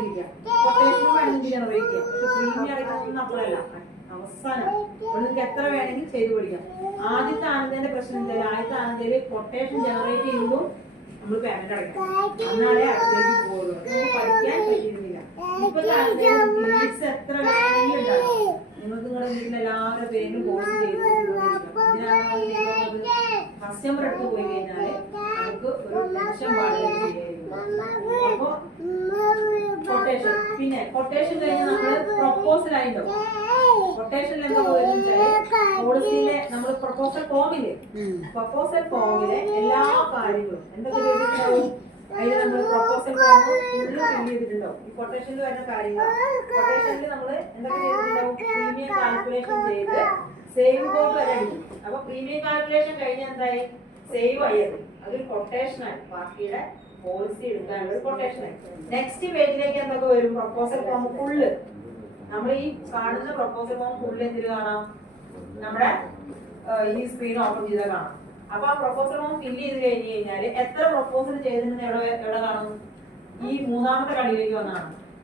ചെയ്തിരിക്കാം. കൊട്ടേഷനും വേണമെങ്കിൽ ജനറേറ്റ് ചെയ്യാം. പക്ഷെ പ്രീമിയം അടയ്ക്കുന്ന അപ്പോഴല്ല, അവസാനം നിങ്ങൾക്ക് എത്ര വേണമെങ്കിൽ ചെയ്ത് പഠിക്കാം. ആദ്യത്തെ ആനന്ദന്റെ പ്രശ്നം എന്തായാലും ആദ്യത്തെ ആനന്ദയില് കൊട്ടേഷൻ ജനറേറ്റ് ചെയ്യുമ്പോൾ നമ്മൾ പേയ്മെന്റ് അടയ്ക്കണം. എന്നാലേ അടുത്തേക്ക് പോകുള്ളൂ. പഠിക്കാൻ പറ്റിയിരുന്നില്ല. ഇപ്പോഴത്തെ ആനന്ദ എത്ര വേണമെങ്കിലും ഉണ്ടാകും. നിങ്ങൾക്ക് നിങ്ങളുടെ വീട്ടിൽ എല്ലാവരുടെ പേരിലും കോഴ്സ് ചെയ്ത് കസ്റ്റമർ അടുത്ത് പോയി കഴിഞ്ഞാല് നമുക്ക് ഒരു ലക്ഷം വാടക ചെയ്യായിരുന്നു. അപ്പൊ കൊട്ടേഷൻ, പിന്നെ കൊട്ടേഷൻ കഴിഞ്ഞ് നമ്മള് പ്രൊപ്പോസൽ ആയിട്ടുണ്ടാവും. കൊട്ടേഷനിൽ എന്തൊക്കെ വരുന്നത് പോളിസിയിലെ നമ്മൾ പ്രൊപ്പോസൽ ഫോമില് എല്ലാ കാര്യങ്ങളും എന്തൊക്കെ ചെയ്തിട്ടുണ്ടാവും. അതിൽ നമ്മൾ പ്രൊപ്പോസൽ ഫോം ഫുള്ള് ഫിൽ ചെയ്തിട്ടുണ്ടാവും. ഈ കൊട്ടേഷനിൽ വരുന്ന കാര്യങ്ങൾ കൊട്ടേഷനിൽ നമ്മൾ എന്തൊക്കെ ചെയ്തിട്ടുണ്ടാവും. പ്രീമിയം കാൽക്കുലേഷൻ ചെയ്ത് സേവ് കോഡ് വരെ അടിക്കും. അപ്പൊ പ്രീമിയം കാൽക്കുലേഷൻ കഴിഞ്ഞ എന്തായി, സേവ് ആയത് അതൊരു കൊട്ടേഷനായി, പാർട്ടിയുടെ പോളിസി എടുക്കാനുള്ള ഒരു കൊട്ടേഷനായി. നെക്സ്റ്റ് പേജിലേക്ക് എന്തൊക്കെ വരും, പ്രൊപ്പോസൽ ഫോം ഫുള്ള്. നമ്മൾ ഈ കാണുന്ന പ്രൊപ്പോസൽ ഫോം ഫുള്ള് എന്തിൽ കാണാം, നമ്മുടെ ഈ സ്ക്രീൻ ഓപ്പൺ ചെയ്താൽ കാണാം. അപ്പൊ ആ പ്രൊപ്പോസൽ ഫോം ഫില്ല് ചെയ്ത് കഴിഞ്ഞ് കഴിഞ്ഞാൽ എത്ര പ്രൊപ്പോസൽ ചെയ്തിട്ടുണ്ടെന്ന് എവിടെ കാണും, ഈ മൂന്നാമത്തെ കടിയിലേക്ക് വന്നാണ്.